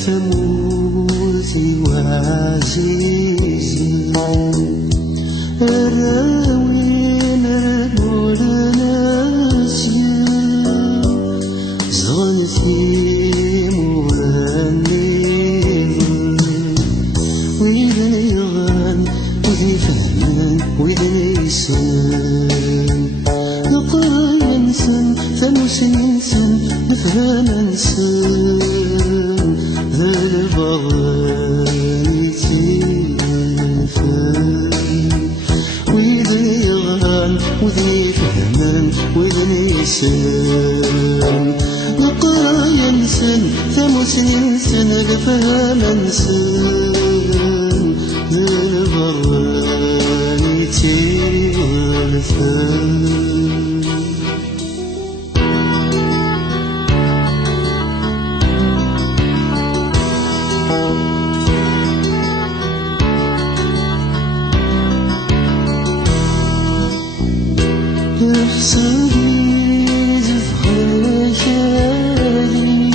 ثموتي وعزيزي الراوين رمول ناسي زغنتي مغني ويدن يغن وذي فهمن ويدن يسن نقرا ينسن ثموس ينسن نفهم نسن ذا البغاني تيفن ويدن يغن وذي فهمن ويدن يسن نقرا ينسن ثموس ينسن نفهم نسن ذا البغاني تيفن نفسي زفغي شايين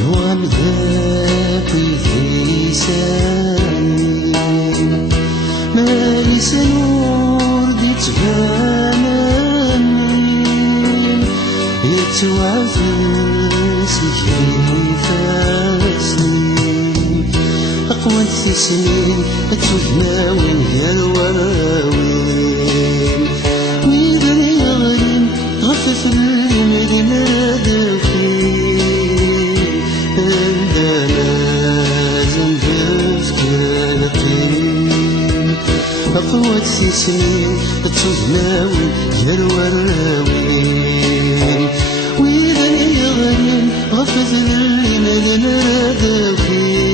يوم ذاقي في لساني مالي سنور دي تغامني يتوعفس يفاسني أقوى سنين أتوهنا وين يا الوراوين ويدني يغرم غفف المد مدخي عندنا زنبفت القيم أقوى سنين أتوهنا وين يا الوراوين ويدني يغرم غفف المد مدخي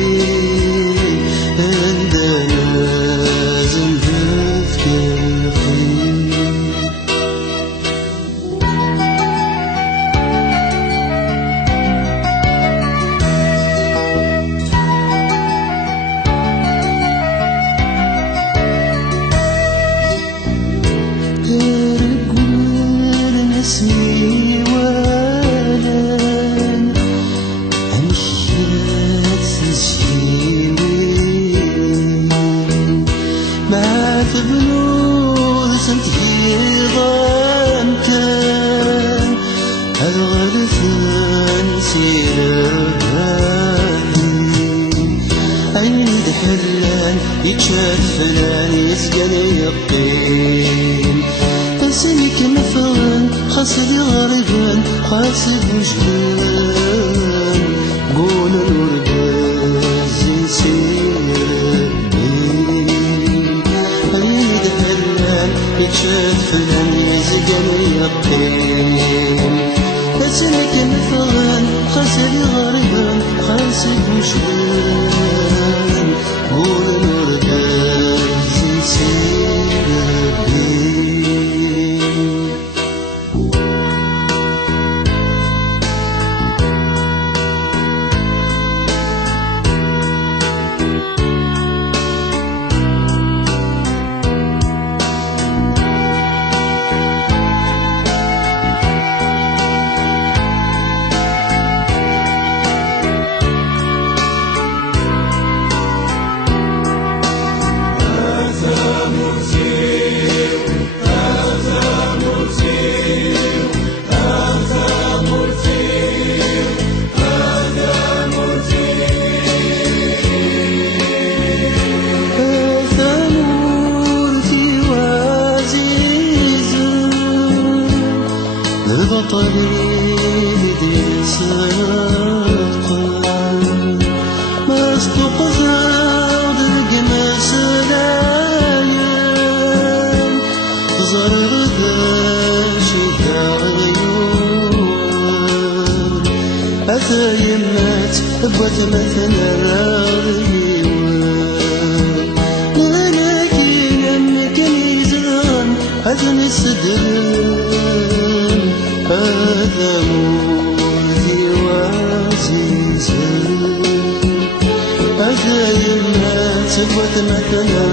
اسمي ولن أمشيت سجيني ما تبنود سنتي ضمتن الغرفان سيرهاني عيد حلان يتشفلان يسكن يقين قسمك مثلا قصدي غريبا قاسد وجبان قول الورباز يسير عيد حلان يتشفلان يسكن يقين قسمك مثلا قصدي غريبا قاسد وجبان قول الورباز يسير طريق صدقا ما استقصى ضرق مسلايا زرر ذاشك عيون أثى يمات أبوت مثلا راغيوان لكن أمك ميزان حزن الصدر هذا موتي وعزيزي هذا يمات أبوت مثلا